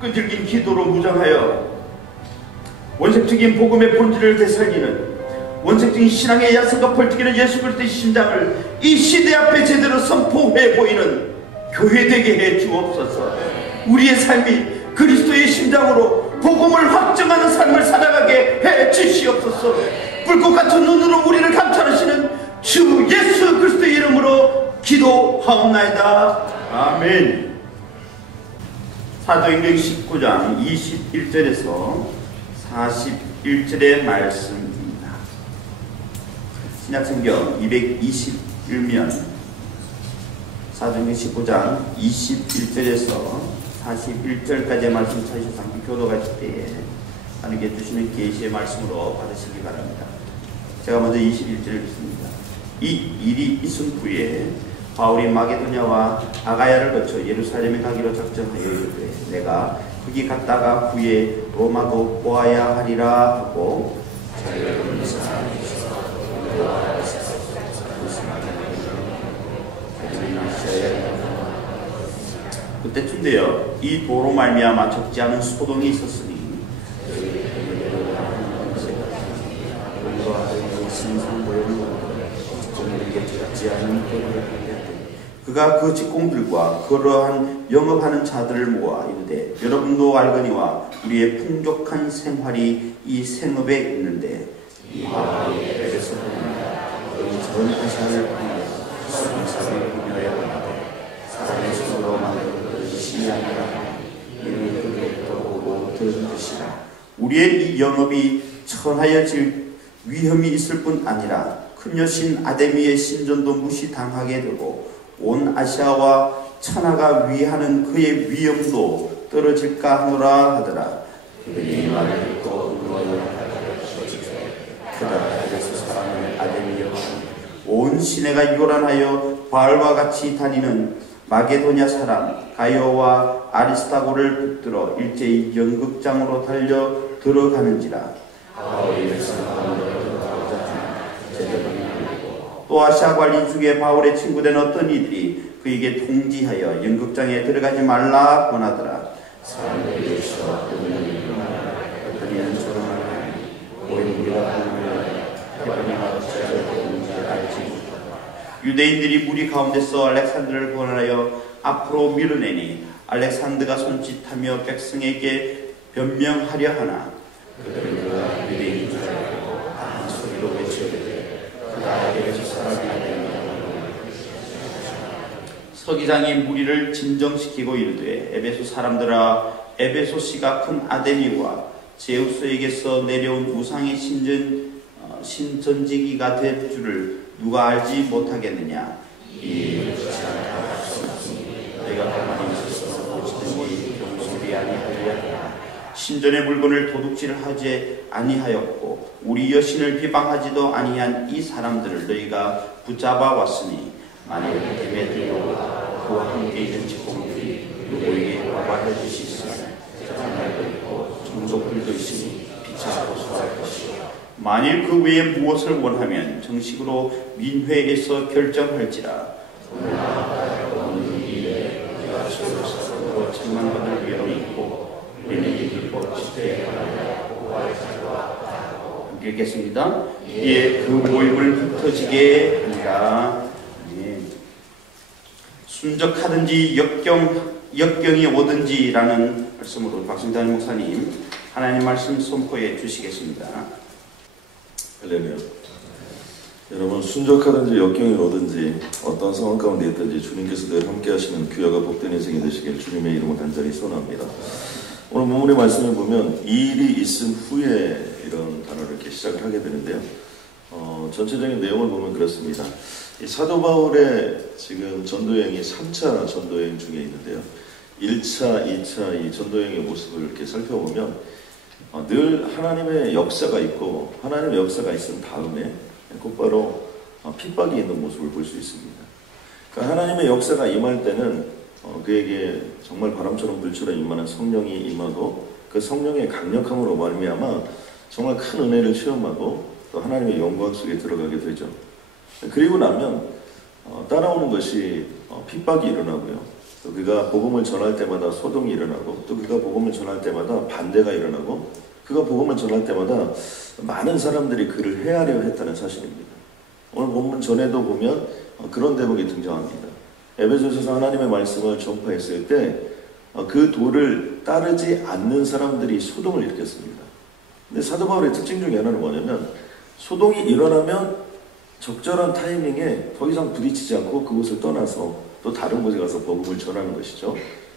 끈질긴 기도로 무장하여 원색적인 복음의 본질을 되살리는 원색적인 신앙의 야성과 벌떡이는 예수 그리스도의 심장을 이 시대 앞에 제대로 선포해 보이는 교회 되게 해 주옵소서. 우리의 삶이 그리스도의 심장으로 복음을 확증하는 삶을 살아가게 해 주시옵소서. 불꽃 같은 눈으로 우리를 감찰하시는 주 예수 그리스도의 이름으로 기도하옵나이다. 아멘. 사도행전 19장 21절에서 41절의 말씀입니다. 신약성경 221면 사도행전 19장 21절에서 41절까지의 말씀 찾으셔서 함께 교도하실 때에 하나님께 주시는 계시의 말씀으로 받으시기 바랍니다. 제가 먼저 21절을 읽습니다. 이 일이 있은 후에 바울이 마게도냐와 아가야를 거쳐 예루살렘에 가기로 작정하여 이르되 내가 거기 갔다가 후에 로마도 보아야 하리라 하고 그때쯤 이 도로 말미암아 적지 않은 소동이 있었으니 그가 그 직공들과 그러한 영업하는 자들을 모아 이르되 여러분도 알거니와 우리의 풍족한 생활이 이 생업에 있는데 이 바울에게서 전 회사를 사람을 구별해 보는데 사람의 손으로 만든 것이 아니라 이를 그들부터 보고 들은 것이라. 우리의 이 영업이 천하여질 위험이 있을 뿐 아니라 큰 여신 아데미의 신전도 무시당하게 되고 온 아시아와 천하가 위하는 그의 위엄도 떨어질까 하노라 하더라. 그들이 말을 듣고 그다에서 사람을 아데미여 온 시내가 요란하여 바알과 같이 다니는 마게도냐 사람 가이오와 아리스타고를 붙들어 일제히 연극장으로 달려 들어가는지라. 또 아시아 관리 중에 바울의 친구된 어떤 이들이 그에게 통지하여 연극장에 들어가지 말라 권하더라. 사람들이 어떤 이는 저러나 고인 우리가 유대인들이 무리 가운데서 알렉산드를 권하여 앞으로 밀어내니 알렉산드가 손짓하며 백성에게 변명하려 하나 그들은 그가 유대인인 줄 알고 한 소리로 외치되 그가 에베소 사람이 아니냐. 서기장이 무리를 진정시키고 이르되 에베소 사람들아 에베소시가 큰 아데미와 제우스에게서 내려온 우상의 신전지기가 될 줄을 누가 알지 못하겠느냐. 이 내가 가만히 있어서 보시더니 용서리 아니하리라. 신전의 물건을 도둑질하지 아니하였고 우리 여신을 비방하지도 아니한 이 사람들을 너희가 붙잡아 왔으니 만일 데메드리오와 그와 함께 있는 직공들이 누구에게 고발할 것이 있으면 자살도 있고 종족들도 있으니 피차고 소할 것이요 만일 그 외에 무엇을 원하면 정식으로 민회에서 결정할지라. 천만받을 위험이 있고 우리는 이 불법 집회에 읽겠습니다. 이에 그 모임을 흩어지게 하니라. 순적하든지 역경이 오든지라는 말씀으로 박승찬 목사님 하나님 말씀 선포해 주시겠습니다. 할렐루야. 여러분, 순적하든지 역경이 오든지 어떤 상황 가운데 있든지 주님께서 늘 함께 하시는 귀하가 복된 인생이 되시길 주님의 이름으로 간절히 소원합니다. 오늘 본문의 말씀을 보면 이 일이 있은 후에 이런 단어를 이렇게 시작을 하게 되는데요. 전체적인 내용을 보면 그렇습니다. 이 사도 바울의 지금 전도여행이 3차 전도여행 중에 있는데요. 1차, 2차 이 전도여행의 모습을 이렇게 살펴보면 늘 하나님의 역사가 있고 하나님의 역사가 있은 다음에 곧바로 핍박이 있는 모습을 볼 수 있습니다. 그러니까 하나님의 역사가 임할 때는 그에게 정말 바람처럼 불처럼 임하는 성령이 임하고 그 성령의 강력함으로 말미암아 정말 큰 은혜를 체험하고 또 하나님의 영광 속에 들어가게 되죠. 그리고 나면 따라오는 것이 핍박이 일어나고요. 또 그가 복음을 전할 때마다 소동이 일어나고, 또 그가 복음을 전할 때마다 반대가 일어나고, 그가 복음을 전할 때마다 많은 사람들이 그를 헤아려 했다는 사실입니다. 오늘 본문 전에도 보면 그런 대목이 등장합니다. 에베소서에서 하나님의 말씀을 전파했을 때 그 도를 따르지 않는 사람들이 소동을 일으켰습니다. 근데 사도 바울의 특징 중에 하나는 뭐냐면, 소동이 일어나면 적절한 타이밍에 더 이상 부딪히지 않고 그곳을 떠나서 또 다른 곳에 가서 복음을 전하는 것이죠.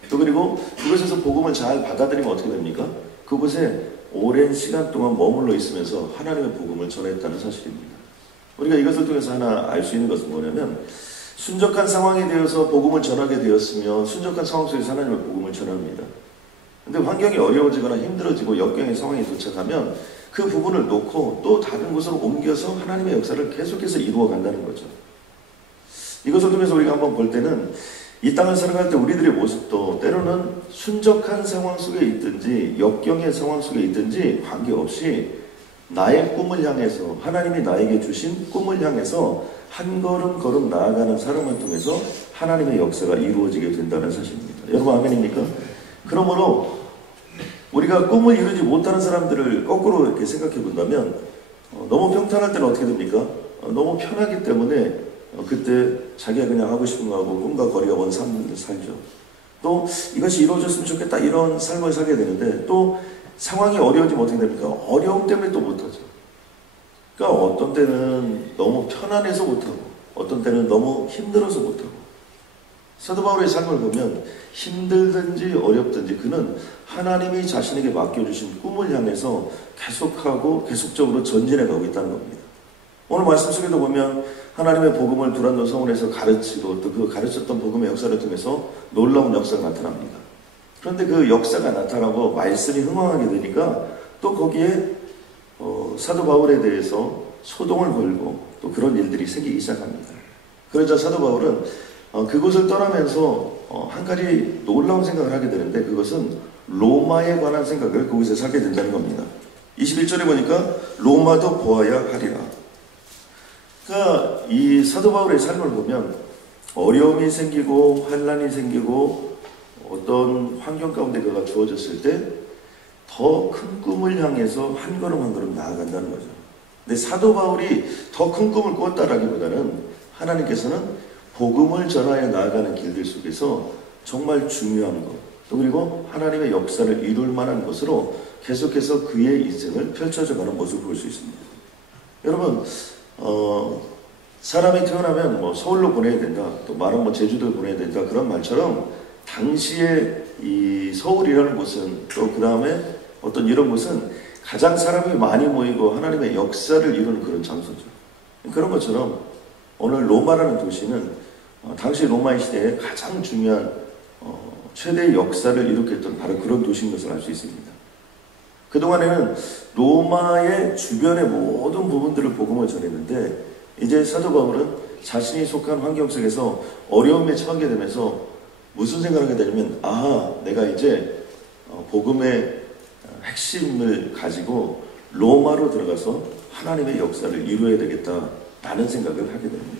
또 그리고 그곳에서 복음을 잘 받아들이면 어떻게 됩니까? 그곳에 오랜 시간 동안 머물러 있으면서 하나님의 복음을 전했다는 사실입니다. 우리가 이것을 통해서 하나 알 수 있는 것은 뭐냐면, 순적한 상황이 되어서 복음을 전하게 되었으면 순적한 상황 속에서 하나님의 복음을 전합니다. 근데 환경이 어려워지거나 힘들어지고 역경의 상황이 도착하면 그 부분을 놓고 또 다른 곳으로 옮겨서 하나님의 역사를 계속해서 이루어 간다는 거죠. 이것을 통해서 우리가 한번 볼 때는 이 땅을 살아갈 때 우리들의 모습도 때로는 순적한 상황 속에 있든지 역경의 상황 속에 있든지 관계없이 나의 꿈을 향해서, 하나님이 나에게 주신 꿈을 향해서 한 걸음 걸음 나아가는 사람을 통해서 하나님의 역사가 이루어지게 된다는 사실입니다. 여러분 아멘입니까? 그러므로 우리가 꿈을 이루지 못하는 사람들을 거꾸로 이렇게 생각해 본다면, 너무 평탄할 때는 어떻게 됩니까? 너무 편하기 때문에 그때 자기가 그냥 하고 싶은 거 하고 꿈과 거리가 먼 삶을 살죠. 또 이것이 이루어졌으면 좋겠다 이런 삶을 살게 되는데, 또 상황이 어려워지면 어떻게 됩니까? 어려움 때문에 또 못하죠. 그러니까 어떤 때는 너무 편안해서 못하고, 어떤 때는 너무 힘들어서 못하고. 사도 바울의 삶을 보면 힘들든지 어렵든지 그는 하나님이 자신에게 맡겨주신 꿈을 향해서 계속하고 계속적으로 전진해 가고 있다는 겁니다. 오늘 말씀 속에도 보면 하나님의 복음을 두란노 성원에서 가르치고, 또 그 가르쳤던 복음의 역사를 통해서 놀라운 역사가 나타납니다. 그런데 그 역사가 나타나고 말씀이 흥황하게 되니까 또 거기에 사도 바울에 대해서 소동을 걸고 또 그런 일들이 생기기 시작합니다. 그러자 사도 바울은 그곳을 떠나면서 한 가지 놀라운 생각을 하게 되는데, 그것은 로마에 관한 생각을 그곳에서 하게 된다는 겁니다. 21절에 보니까 로마도 보아야 하리라. 그러니까 이 사도 바울의 삶을 보면 어려움이 생기고 환난이 생기고 어떤 환경 가운데 그가 주어졌을 때 더 큰 꿈을 향해서 한 걸음 한 걸음 나아간다는 거죠. 근데 사도 바울이 더 큰 꿈을 꾸었다라기보다는 하나님께서는 복음을 전하여 나아가는 길들 속에서 정말 중요한 것, 또 그리고 하나님의 역사를 이룰 만한 것으로 계속해서 그의 인생을 펼쳐져가는 모습을 볼 수 있습니다. 여러분, 사람이 태어나면 뭐 서울로 보내야 된다, 또 말은 제주도를 보내야 된다, 그런 말처럼 당시에 이 서울이라는 곳은, 또 그 다음에 어떤 이런 곳은 가장 사람이 많이 모이고 하나님의 역사를 이루는 그런 장소죠. 그런 것처럼 오늘 로마라는 도시는 당시 로마의 시대에 가장 중요한 최대의 역사를 일으켰던 바로 그런 도시인 것을 알 수 있습니다. 그동안에는 로마의 주변의 모든 부분들을 복음을 전했는데, 이제 사도 바울은 자신이 속한 환경 속에서 어려움에 처하게 되면서 무슨 생각을 하게 되냐면, 내가 이제 복음의 핵심을 가지고 로마로 들어가서 하나님의 역사를 이루어야 되겠다라는 생각을 하게 됩니다.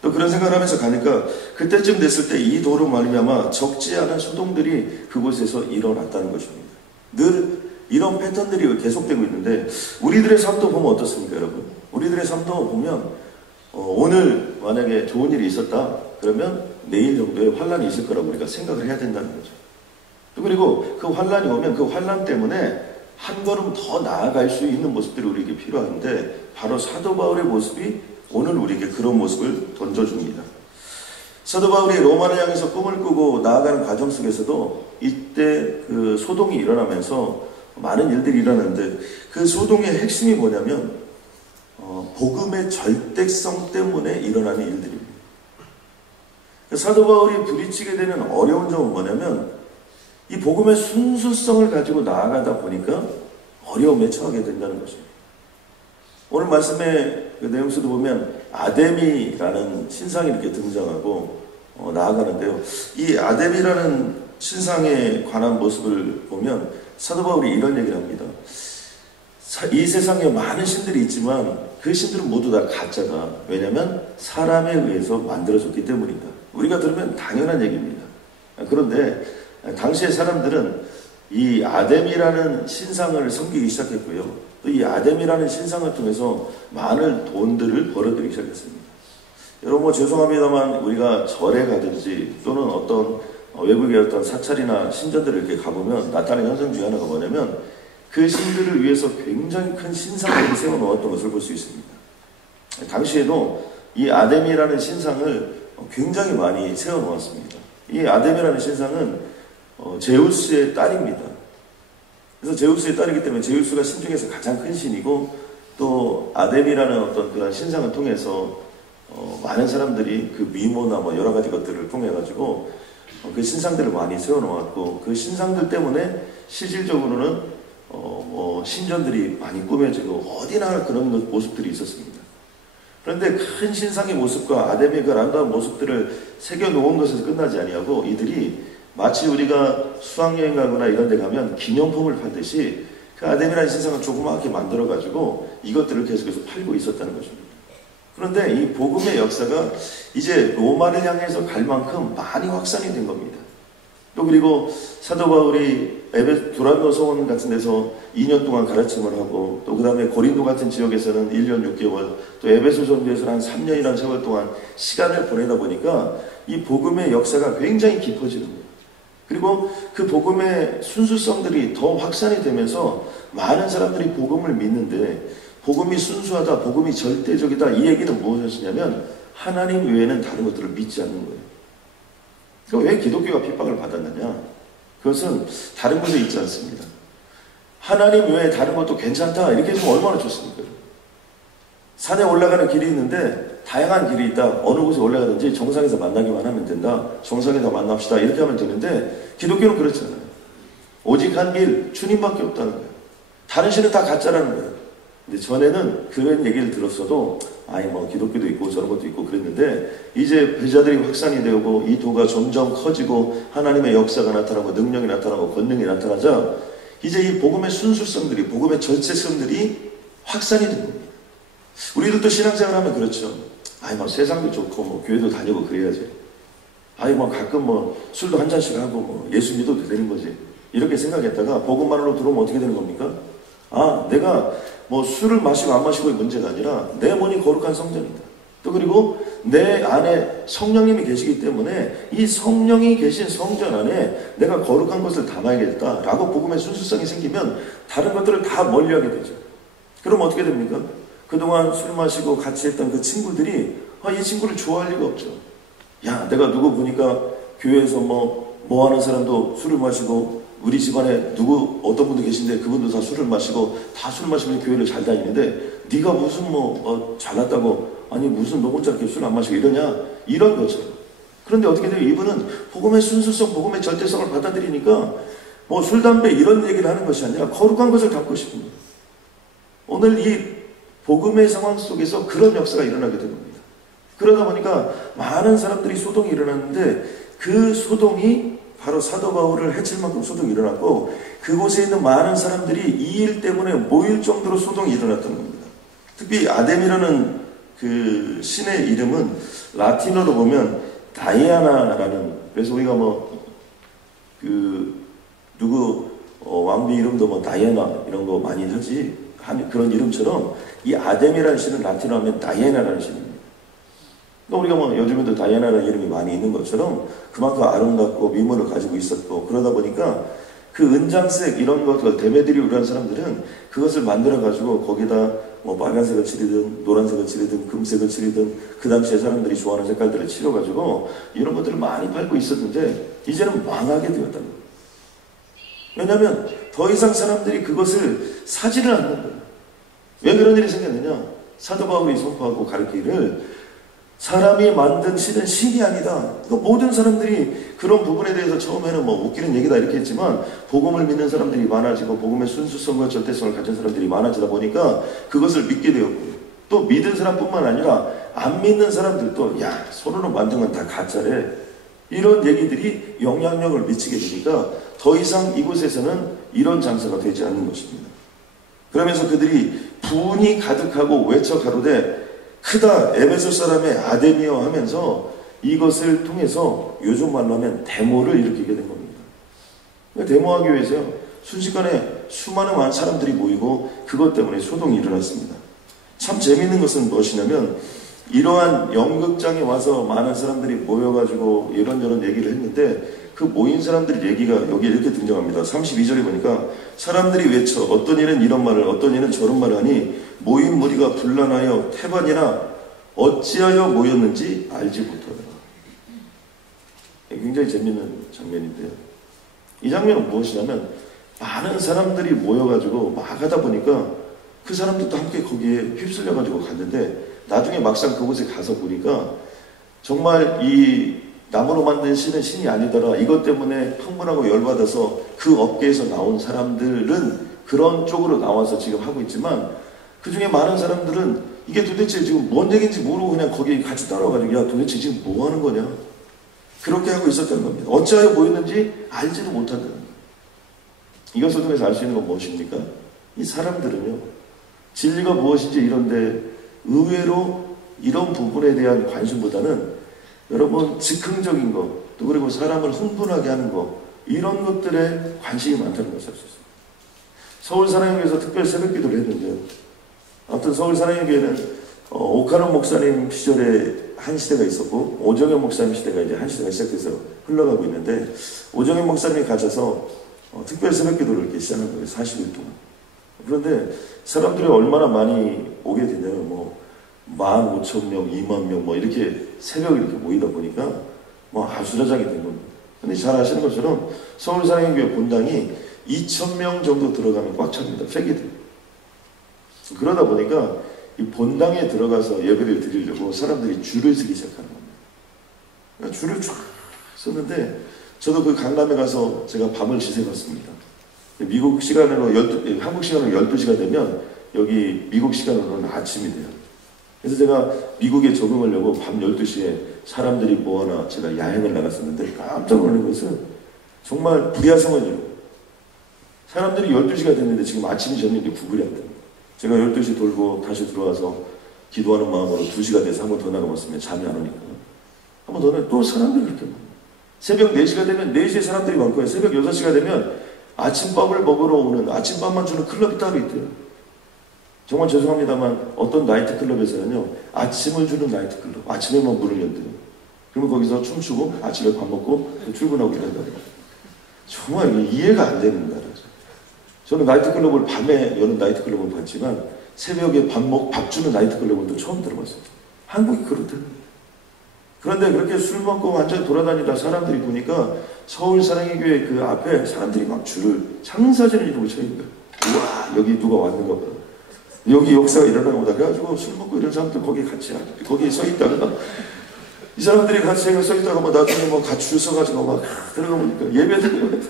또 그런 생각을 하면서 가니까 그때쯤 됐을 때 이 도로 말미암아 적지 않은 소동들이 그곳에서 일어났다는 것입니다. 늘 이런 패턴들이 계속되고 있는데, 우리들의 삶도 보면 어떻습니까, 여러분? 우리들의 삶도 보면 오늘 만약에 좋은 일이 있었다 그러면 내일 정도의 환란이 있을 거라고 우리가 생각을 해야 된다는 거죠. 그리고 그 환란이 오면 그 환란 때문에 한 걸음 더 나아갈 수 있는 모습들이 우리에게 필요한데, 바로 사도 바울의 모습이 오늘 우리에게 그런 모습을 던져줍니다. 사도 바울이 로마를 향해서 꿈을 꾸고 나아가는 과정 속에서도 이때 그 소동이 일어나면서 많은 일들이 일어나는데, 그 소동의 핵심이 뭐냐면 복음의 절대성 때문에 일어나는 일들입니다. 사도 바울이 부딪히게 되는 어려운 점은 뭐냐면, 이 복음의 순수성을 가지고 나아가다 보니까 어려움에 처하게 된다는 것입니다. 오늘 말씀의 그 내용 속도 보면 아데미라는 신상이 이렇게 등장하고 나아가는데요. 이 아데미라는 신상에 관한 모습을 보면 사도 바울이 이런 얘기를 합니다. 이 세상에 많은 신들이 있지만 그 신들은 모두 다 가짜다. 왜냐하면 사람에 의해서 만들어졌기 때문이다. 우리가 들으면 당연한 얘기입니다. 그런데 당시의 사람들은 이 아뎀이라는 신상을 섬기기 시작했고요. 또 이 아뎀이라는 신상을 통해서 많은 돈들을 벌어들이기 시작했습니다. 여러분 뭐 죄송합니다만 우리가 절에 가든지 또는 어떤 외국의 어떤 사찰이나 신전들을 이렇게 가보면 나타나는 현상 중에 하나가 뭐냐면 그 신들을 위해서 굉장히 큰 신상들을 세워놓았던 것을 볼 수 있습니다. 당시에도 이 아뎀이라는 신상을 굉장히 많이 세워놓았습니다. 이 아뎀이라는 신상은 제우스의 딸입니다. 그래서 제우스의 딸이기 때문에 제우스가 신 중에서 가장 큰 신이고 또 아뎀이라는 어떤 그런 신상을 통해서 많은 사람들이 그 미모나 뭐 여러 가지 것들을 통해 가지고 그 신상들을 많이 세워놓았고 그 신상들 때문에 실질적으로는 신전들이 많이 꾸며지고 어디나 그런 모습들이 있었습니다. 그런데 큰 신상의 모습과 아뎀의 그 아름다운 모습들을 새겨놓은 것에서 끝나지 아니하고 이들이 마치 우리가 수학여행 가거나 이런 데 가면 기념품을 팔듯이 그 아뎀이라는 신상을 조그맣게 만들어가지고 이것들을 계속해서 팔고 있었다는 것입니다. 그런데 이 복음의 역사가 이제 로마를 향해서 갈 만큼 많이 확산이 된 겁니다. 또 그리고 사도 바울이 두란노 소원 같은 데서 2년 동안 가르침을 하고 또 그 다음에 고린도 같은 지역에서는 1년 6개월 또 에베소 전도에서는 한 3년이라는 세월 동안 시간을 보내다 보니까 이 복음의 역사가 굉장히 깊어지는 거예요. 그리고 그 복음의 순수성들이 더 확산이 되면서 많은 사람들이 복음을 믿는데 복음이 순수하다, 복음이 절대적이다 이 얘기는 무엇이었냐면 하나님 외에는 다른 것들을 믿지 않는 거예요. 그럼 왜 기독교가 핍박을 받았느냐? 그것은 다른 것에 있지 않습니다. 하나님 외에 다른 것도 괜찮다 이렇게 해주면 얼마나 좋습니까? 산에 올라가는 길이 있는데 다양한 길이 있다. 어느 곳에 올라가든지 정상에서 만나기만 하면 된다. 정상에서 만납시다. 이렇게 하면 되는데 기독교는 그렇잖아요. 오직 한 길, 주님밖에 없다는 거예요. 다른 신은 다 가짜라는 거예요. 근데 전에는 그런 얘기를 들었어도 뭐 기독교도 있고 저런 것도 있고 그랬는데 이제 배자들이 확산이 되고 이 도가 점점 커지고 하나님의 역사가 나타나고 능력이 나타나고 권능이 나타나자 이제 이 복음의 순수성들이 복음의 절제성들이 확산이 된 겁니다. 우리들도 신앙생활 하면 그렇죠. 뭐 세상도 좋고 뭐 교회도 다니고 그래야지. 뭐 가끔 뭐 술도 한 잔씩 하고 뭐 예수 믿어도 되는 거지. 이렇게 생각했다가 복음만으로 들어오면 어떻게 되는 겁니까? 내가 뭐 술을 마시고 안 마시고의 문제가 아니라 내 몸이 거룩한 성전이다. 또 그리고 내 안에 성령님이 계시기 때문에 이 성령이 계신 성전 안에 내가 거룩한 것을 담아야겠다라고 복음의 순수성이 생기면 다른 것들을 다 멀리하게 되죠. 그럼 어떻게 됩니까? 그동안 술 마시고 같이 했던 그 친구들이 이 친구를 좋아할 리가 없죠. 내가 누구 보니까 교회에서 뭐 하는 사람도 술을 마시고 우리 집안에 어떤 분도 계신데 그분도 다 술을 마시고 다 술 마시면 교회를 잘 다니는데 네가 무슨 잘났다고 무슨 너 혼자 이렇게 술 안 마시고 이러냐 이런 거죠. 그런데 어떻게 돼요? 이분은 복음의 순수성, 복음의 절대성을 받아들이니까 술, 담배 이런 얘기를 하는 것이 아니라 거룩한 것을 담고 싶습니다. 오늘 이 복음의 상황 속에서 그런 역사가 일어나게 된 겁니다. 그러다 보니까 많은 사람들이 소동이 일어났는데 그 소동이 바로 사도 바울을 해칠 만큼 소동이 일어났고 그곳에 있는 많은 사람들이 이 일 때문에 모일 정도로 소동이 일어났던 겁니다. 특히 아뎀이라는 그 신의 이름은 라틴어로 보면 다이아나라는, 그래서 우리가 왕비 이름도 다이아나 이런 거 많이 하지 그런 이름처럼 이 아뎀이라는 신은 라틴어로 하면 다이아나라는 신입니다. 우리가 요즘에도 다이아나라는 이름이 많이 있는 것처럼 그만큼 아름답고 미모를 가지고 있었고 그러다 보니까 그 은장색 이런 것들 데메드리오라는 사람들은 그것을 만들어 가지고 거기다 빨간색을 칠이든 노란색을 칠이든 금색을 칠이든 그 당시에 사람들이 좋아하는 색깔들을 칠해 가지고 이런 것들을 많이 팔고 있었는데 이제는 망하게 되었다는 거예요. 왜냐하면 더 이상 사람들이 그것을 사지를 않는 거예요. 왜 그런 일이 생겼느냐? 사도 바울이 선포하고 가르치기를 사람이 만든 신은 신이 아니다. 모든 사람들이 그런 부분에 대해서 처음에는 웃기는 얘기다 이렇게 했지만 복음을 믿는 사람들이 많아지고 복음의 순수성과 절대성을 가진 사람들이 많아지다 보니까 그것을 믿게 되었고 또 믿은 사람뿐만 아니라 안 믿는 사람들도 손으로 만든 건 다 가짜래. 이런 얘기들이 영향력을 미치게 되니까 더 이상 이곳에서는 이런 장사가 되지 않는 것입니다. 그러면서 그들이 분이 가득하고 외쳐 가로되 크다 에베소 사람의 아데미여 하면서 이것을 통해서 요즘 말로 하면 데모를 일으키게 된 겁니다. 데모하기 위해서요, 순식간에 수많은 사람들이 모이고 그것 때문에 소동이 일어났습니다. 참 재미있는 것은 무엇이냐면, 이러한 연극장에 와서 많은 사람들이 모여가지고 이런저런 얘기를 했는데, 그 모인 사람들의 얘기가 여기 이렇게 등장합니다. 32절에 보니까 사람들이 외쳐 어떤 이는 이런 말을 어떤 이는 저런 말을 하니 모인 무리가 분란하여 태반이나 어찌하여 모였는지 알지 못하더라. 굉장히 재미있는 장면인데요, 이 장면은 무엇이냐면, 많은 사람들이 모여가지고 막 하다 보니까 그 사람들도 함께 거기에 휩쓸려가지고 갔는데, 나중에 막상 그곳에 가서 보니까 정말 이 나무로 만든 신은 신이 아니더라, 이것 때문에 흥분하고 열받아서 그 업계에서 나온 사람들은 그런 쪽으로 나와서 지금 하고 있지만, 그 중에 많은 사람들은 이게 도대체 지금 뭔 얘기인지 모르고 그냥 거기 같이 따라와가지고 야 도대체 지금 뭐 하는 거냐, 그렇게 하고 있었다는 겁니다. 어찌하여 모였는지 알지도 못한다는 거예요. 이것을 통해서 알 수 있는 건 무엇입니까? 이 사람들은요, 진리가 무엇인지 이런데 의외로 이런 부분에 대한 관심보다는 여러분 즉흥적인 것, 또 그리고 사람을 흥분하게 하는 것, 이런 것들에 관심이 많다는 것을 알 수 있습니다. 서울사랑교회에서 특별 새벽기도를 했는데요, 아무튼 서울사랑교회는 오카론 목사님 시절에 한 시대가 있었고, 오정현 목사님 시대가 이제 한 시대가 시작해서 흘러가고 있는데, 오정현 목사님이 가셔서 특별 새벽기도를 이렇게 시작한 거예요. 40일 동안. 그런데 사람들이 얼마나 많이 오게 되냐면, 15,000명, 20,000명, 이렇게 새벽에 이렇게 모이다 보니까, 아수라장이 된 겁니다. 근데 잘 아시는 것처럼 서울사랑교회 본당이 2,000명 정도 들어가면 꽉 찹니다. 회기들. 그러다 보니까 이 본당에 들어가서 예배를 드리려고 사람들이 줄을 서기 시작하는 겁니다. 그러니까 줄을 쫙 섰는데, 저도 그 강남에 가서 제가 밤을 지새봤습니다. 미국 시간으로 한국 시간으로 12시가 되면 여기 미국 시간으로는 아침이 돼요. 그래서 제가 미국에 적응하려고 밤 12시에 사람들이 모아나 제가 야행을 나갔었는데, 깜짝 놀란 것은 정말 불야성원이에요. 사람들이 12시가 됐는데 지금 아침이 됐는데 구분이 안 돼요. 제가 12시 돌고 다시 들어와서 기도하는 마음으로 2시가 돼서 한 번 더 나가봤으면 잠이 안 오니까 한 번 더 나가면 또 사람들이 그렇게 많아요. 새벽 4시가 되면 4시에 사람들이 많고요. 새벽 6시가 되면 아침밥을 먹으러 오는, 아침밥만 주는 클럽이 따로 있대요. 정말 죄송합니다만 어떤 나이트클럽에서는요, 아침을 주는 나이트클럽, 아침에만 문을 연대요. 그러면 거기서 춤추고 아침에 밥 먹고 출근하고 이런다고. 정말 이해가 안 되는 나라죠. 저는 나이트클럽을 밤에 여는 나이트클럽을 봤지만 새벽에 밥 주는 나이트클럽은 또 처음 들어봤어요. 한국이 그렇대요. 그런데 그렇게 술 먹고 완전히 돌아다니다 사람들이 보니까 서울사랑의교회 그 앞에 사람들이 막 줄을 장사진을 이루고 쳐 있는 거예요. 우와, 여기 누가 왔는가 보다. 여기 역사가 일어나는 거다. 그래가지고 술 먹고 이런 사람들 거기 같이 거기 서 있다가 이 사람들이 같이 서 있다가 나중에 같이 줄 서가지고 막 들어가 보니까 예배 드리고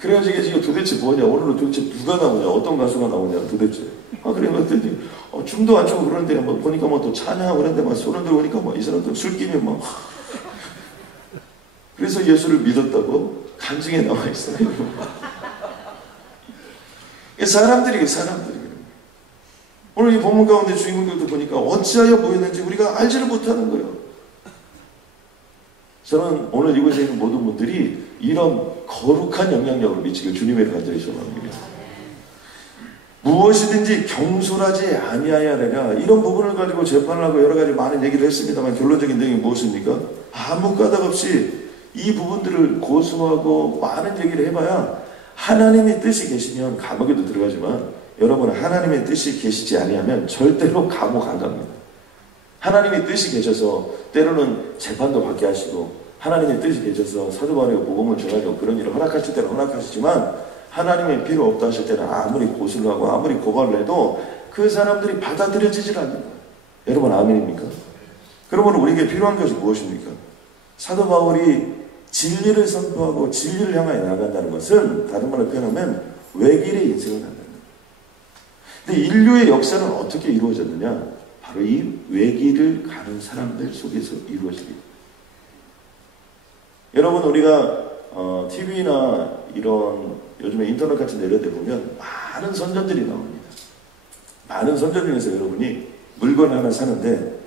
그래가지고 이게 도대체 뭐냐, 오늘은 도대체 누가 나오냐, 어떤 가수가 나오냐 도대체. 그래 봤더니 춤도 안 추고 그러는데 보니까 또 찬양하고 그러는데 막 소름 들어오니까 이 사람들 술김에 그래서 예수를 믿었다고 간증에 나와 있어요. 사람들이 오늘 이 본문 가운데 주인공들도 보니까 어찌하여 모였는지 우리가 알지를 못하는 거예요. 저는 오늘 이곳에 있는 모든 분들이 이런 거룩한 영향력을 미치길 주님의 간절히 소망합니다. 무엇이든지 경솔하지 아니하여야 하느냐, 이런 부분을 가지고 재판을 하고 여러 가지 많은 얘기를 했습니다만 결론적인 내용이 무엇입니까? 아무 까닭 없이 이 부분들을 고수하고 많은 얘기를 해봐야 하나님의 뜻이 계시면 감옥에도 들어가지만 여러분은 하나님의 뜻이 계시지 아니하면 절대로 감옥 안 갑니다. 하나님의 뜻이 계셔서 때로는 재판도 받게 하시고 하나님의 뜻이 계셔서 사도 바울에게 복음을 전하려고 그런 일을 허락하실 때는 허락하시지만 하나님의 필요 없다 하실 때는 아무리 고수를 하고 아무리 고발을 해도 그 사람들이 받아들여지질 않는다. 여러분 아멘입니까? 그러면 우리에게 필요한 것이 무엇입니까? 사도 바울이 진리를 선포하고 진리를 향하여 나간다는 것은 다른 말로 표현하면 외길의 인생을 한다는 거예요. 근데 인류의 역사는 어떻게 이루어졌느냐? 바로 이 외길을 가는 사람들 속에서 이루어지게. 여러분 우리가 TV나 이런 요즘에 인터넷 같은 데 이런 데 보면 많은 선전들이 나옵니다. 많은 선전 중에서 여러분이 물건 하나 사는데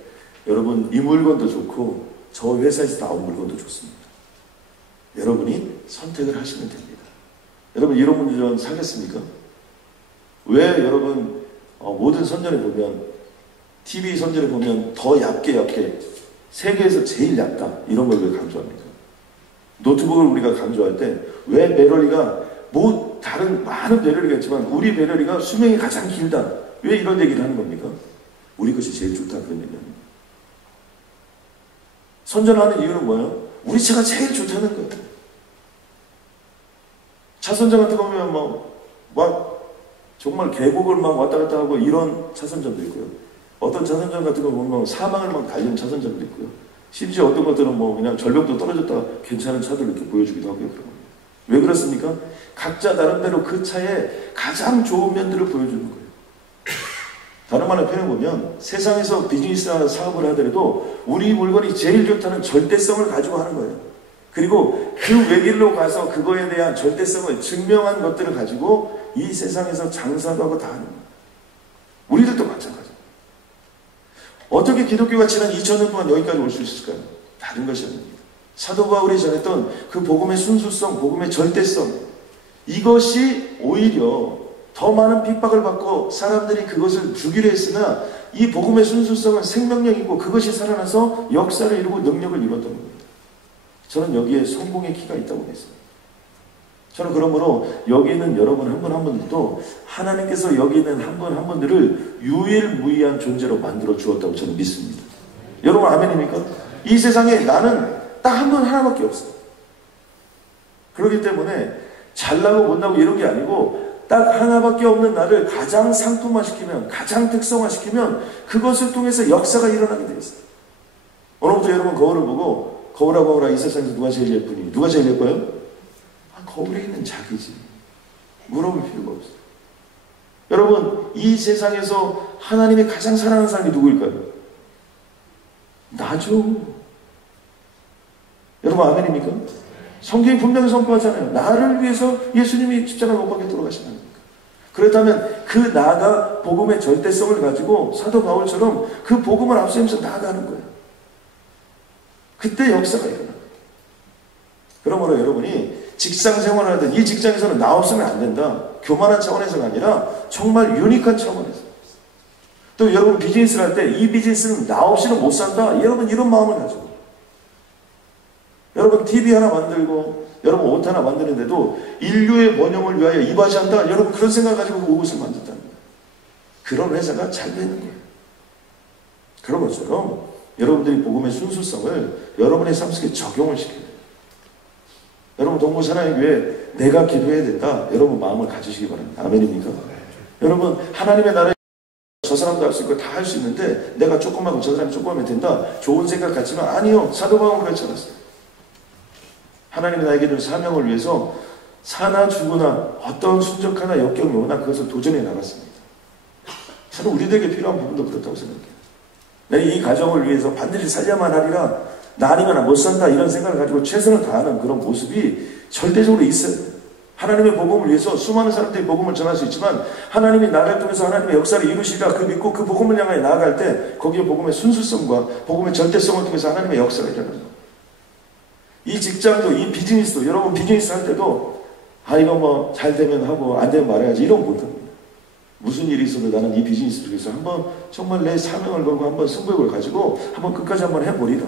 여러분 이 물건도 좋고 저 회사에서 나온 물건도 좋습니다. 여러분이 선택을 하시면 됩니다. 여러분 이런 물건 사겠습니까? 왜 여러분 모든 선전에 보면 TV 선전에 보면 더 얇게 세계에서 제일 얇다 이런 걸 왜 강조합니까? 노트북을 우리가 강조할 때 왜 배터리가 뭐 다른 많은 배터리가 있지만 우리 배터리가 수명이 가장 길다 왜 이런 얘기를 하는 겁니까? 우리 것이 제일 좋다 그런 얘기합니다. 선전하는 이유는 뭐예요? 우리 차가 제일 좋다는 거예요. 차 선전 같은 거 보면 막 정말 계곡을 막 왔다 갔다 하고 이런 차선전도 있고요. 어떤 차선전 같은 거 보면 사망을 막 달리는 차선전도 있고요. 심지어 어떤 것들은 그냥 절벽도 떨어졌다가 괜찮은 차들을 이렇게 보여주기도 하고요. 왜 그렇습니까? 각자 나름대로 그 차의 가장 좋은 면들을 보여주는 거예요. 다른 말로 표현해보면 세상에서 비즈니스나 사업을 하더라도 우리 물건이 제일 좋다는 절대성을 가지고 하는 거예요. 그리고 그 외길로 가서 그거에 대한 절대성을 증명한 것들을 가지고 이 세상에서 장사도 하고 다 하는 거예요. 우리들도 마찬가지예요. 어떻게 기독교가 지난 2000년 동안 여기까지 올 수 있을까요? 다른 것이 아닙니다. 사도 바울이 전했던 그 복음의 순수성, 복음의 절대성 이것이 오히려 더 많은 핍박을 받고 사람들이 그것을 주기로 했으나 이 복음의 순수성은 생명력이고 그것이 살아나서 역사를 이루고 능력을 이뤘던 겁니다. 저는 여기에 성공의 키가 있다고 믿습니다. 저는 그러므로 여기 있는 여러분 한 분 한 분들도 하나님께서 여기 있는 한 분 한 분들을 유일무이한 존재로 만들어 주었다고 저는 믿습니다. 여러분 아멘입니까? 이 세상에 나는 딱 한 분 하나밖에 없어요. 그렇기 때문에 잘나고 못나고 이런 게 아니고 딱 하나밖에 없는 나를 가장 상품화시키면 가장 특성화시키면 그것을 통해서 역사가 일어나게 되어 있어요. 오늘부터 여러분 거울을 보고 거울아 이 세상에서 누가 제일 예쁘니? 누가 제일 예뻐요? 거울에 있는 자기지. 물어볼 필요가 없어요. 여러분 이 세상에서 하나님의 가장 사랑하는 사람이 누구일까요? 나죠. 여러분 아멘입니까? 성경이 분명히 선포하잖아요. 나를 위해서 예수님이 십자가를 못 박혀 돌아가신 겁니까? 그렇다면 그 나가 복음의 절대성을 가지고 사도 바울처럼 그 복음을 앞세우면서 나아가는 거예요. 그때 역사가 일어나요. 그러므로 여러분이 직장 생활을 하든 이 직장에서는 나 없으면 안 된다. 교만한 차원에서가 아니라 정말 유니크한 차원에서. 또 여러분 비즈니스를 할 때 이 비즈니스는 나 없이는 못 산다. 여러분 이런 마음을 가지고. 여러분 TV 하나 만들고 여러분 옷 하나 만드는데도 인류의 번영을 위하여 이바지 한다. 여러분 그런 생각을 가지고 그 옷을 만든다는 거예요. 그런 회사가 잘 되는 거예요. 그런 것처럼 여러분들이 복음의 순수성을 여러분의 삶 속에 적용을 시켜요. 여러분 동부 하나님 교회 내가 기도해야 된다. 여러분 마음을 가지시기 바랍니다. 아멘입니까? 여러분 하나님의 나라에 저 사람도 할 수 있고 다 할 수 있는데 내가 조금하고 저 사람이 조금하면 된다. 좋은 생각 같지만 아니요. 사도 바울은 그렇지 않았어요. 하나님이 나에게 준 사명을 위해서 사나 죽으나 어떤 순적하나 역경이 오나 그것을 도전해 나갔습니다. 저는 우리들에게 필요한 부분도 그렇다고 생각해요. 내가 이 가정을 위해서 반드시 살려만 하리라 나 아니면 못 산다 이런 생각을 가지고 최선을 다하는 그런 모습이 절대적으로 있어요. 하나님의 복음을 위해서 수많은 사람들이 복음을 전할 수 있지만 하나님이 나를 통해서 하나님의 역사를 이루시리라 그 믿고 그 복음을 향하여 나아갈 때 거기에 복음의 순수성과 복음의 절대성을 통해서 하나님의 역사가 일어나는 거예요. 이 직장도 이 비즈니스도 여러분 비즈니스 할 때도 이거 뭐 잘 되면 하고 안 되면 말해야지 이런 거 못합니다. 무슨 일이 있어도 나는 이 비즈니스 중에서 한번 정말 내 사명을 걸고 한번 승부욕을 가지고 한번 끝까지 한번 해보리라.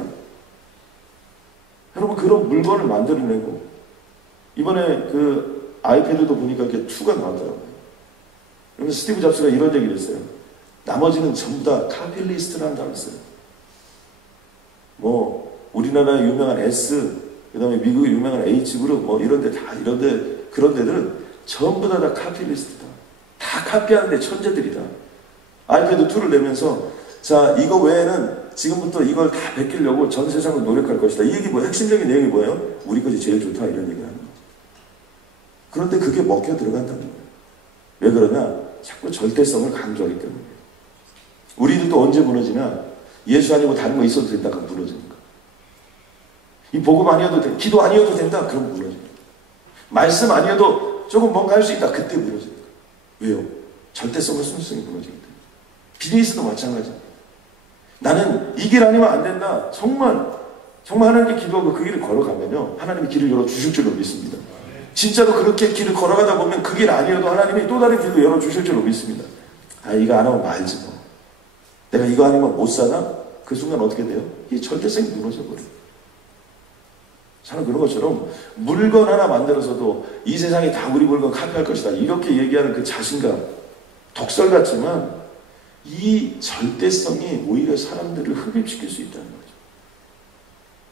여러분 그런 물건을 만들어내고 이번에 그 아이패드도 보니까 이렇게 2가 나왔더라고요. 그러면서 스티브 잡스가 이런 얘기를 했어요. 나머지는 전부 다 카피리스트를 한다고 했어요. 뭐 우리나라의 유명한 S 그 다음에 미국의 유명한 H그룹 뭐 이런데 다 이런데 그런 데들은 전부 다 카피리스트다. 다 카피하는데 천재들이다. 아이패드 2를 내면서 자 이거 외에는 지금부터 이걸 다 베끼려고 전 세상을 노력할 것이다. 이 얘기 핵심적인 내용이 뭐예요? 우리 것이 제일 좋다 이런 얘기를 하는 거죠. 그런데 그게 먹혀 들어간다는 거예요. 왜 그러냐? 자꾸 절대성을 강조하기 때문에. 우리들도 언제 무너지냐? 예수 아니고 다른 거 있어도 된다. 그럼 무너지는 거예요. 이 복음 아니어도 돼. 기도 아니어도 된다. 그럼 무너지는 거예요. 말씀 아니어도 조금 뭔가 할 수 있다. 그때 무너지는 거예요. 왜요? 절대성과 순수성이 무너지기 때문에. 비즈니스도 마찬가지입니다. 나는 이 길 아니면 안 된다. 정말 하나님께 기도하고 그 길을 걸어가면요, 하나님이 길을 열어주실 줄로 믿습니다. 진짜로 그렇게 길을 걸어가다 보면 그 길 아니어도 하나님이 또 다른 길도 열어주실 줄로 믿습니다. 아, 이거 안 하면 말지 뭐. 내가 이거 아니면 못 사나? 그 순간 어떻게 돼요? 이 절대성이 무너져 버려요. 저는 그런 것처럼 물건 하나 만들어서도 이 세상이 다 우리 물건 카피할 것이다, 이렇게 얘기하는 그 자신감, 독설 같지만 이 절대성이 오히려 사람들을 흡입시킬 수 있다는 거죠.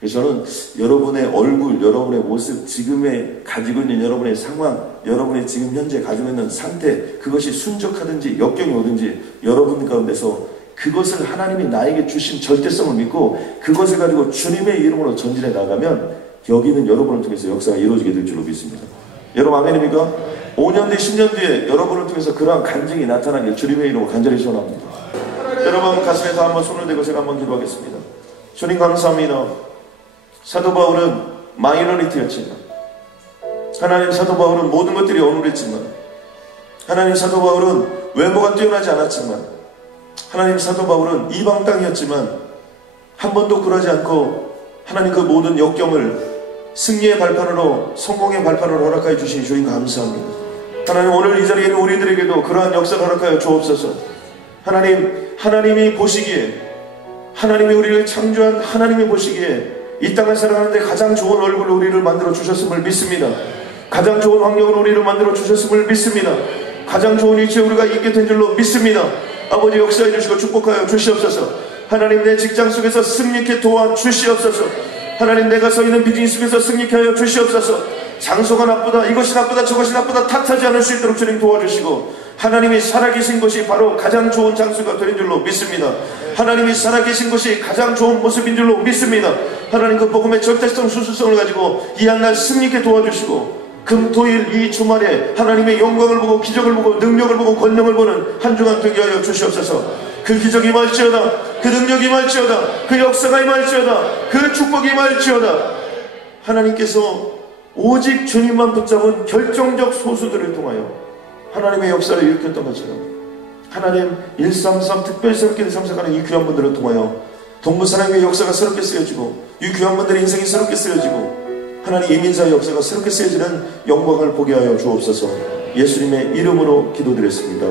그래서 저는 여러분의 얼굴, 여러분의 모습, 지금의 가지고 있는 여러분의 상황, 여러분의 지금 현재 가지고 있는 상태, 그것이 순적하든지 역경이 오든지 여러분 가운데서 그것을 하나님이 나에게 주신 절대성을 믿고 그것을 가지고 주님의 이름으로 전진해 나가면 여기는 여러분을 통해서 역사가 이루어지게 될 줄로 믿습니다. 여러분 아멘입니까? 5년 뒤 10년 뒤에 여러분을 통해서 그러한 간증이 나타나길 주님의 이름으로 간절히 소원합니다. 여러분 가슴에서 한번 손을 대고 제가 한번 기도하겠습니다. 주님 감사합니다. 사도 바울은 마이너리티였지만, 하나님, 사도 바울은 모든 것들이 어눌했지만, 하나님, 사도 바울은 외모가 뛰어나지 않았지만, 하나님, 사도 바울은 이방 땅이었지만 한 번도 굴하지 않고 하나님 그 모든 역경을 승리의 발판으로, 성공의 발판으로 허락하여 주신 주님 감사합니다. 하나님, 오늘 이 자리에 있는 우리들에게도 그러한 역사를 허락하여 주옵소서. 하나님, 하나님이 보시기에, 하나님이 우리를 창조한 하나님이 보시기에 이 땅을 살아가는데 가장 좋은 얼굴로 우리를 만들어 주셨음을 믿습니다. 가장 좋은 환경으로 우리를 만들어 주셨음을 믿습니다. 가장 좋은 위치에 우리가 있게 된 줄로 믿습니다. 아버지, 역사해 주시고 축복하여 주시옵소서. 하나님, 내 직장 속에서 승리케 도와 주시옵소서. 하나님, 내가 서 있는 비즈니스 속에서 승리케 하여 주시옵소서. 장소가 나쁘다, 이것이 나쁘다, 저것이 나쁘다 탓하지 않을 수 있도록 주님 도와주시고, 하나님이 살아계신 것이 바로 가장 좋은 장소가 되는 줄로 믿습니다. 하나님이 살아계신 것이 가장 좋은 모습인 줄로 믿습니다. 하나님, 그 복음의 절대성, 순수성을 가지고 이 한 날 승리케 도와주시고, 금, 토일 이 주말에 하나님의 영광을 보고 기적을 보고 능력을 보고 권능을 보는 한 주간 되게 하여 주시옵소서. 그 기적이 임할지어다, 그 능력이 임할지어다, 그 역사가 임할지어다, 그 축복이 임할지어다. 하나님께서 오직 주님만 붙잡은 결정적 소수들을 통하여 하나님의 역사를 일으켰던 것처럼, 하나님, 133 특별스럽게 참석하는 이 귀한 분들을 통하여 동부 하나님의 역사가 새롭게 쓰여지고, 이 귀한 분들의 인생이 새롭게 쓰여지고, 하나님 예민사의 역사가 새롭게 쓰여지는 영광을 보게 하여 주옵소서. 예수님의 이름으로 기도드렸습니다.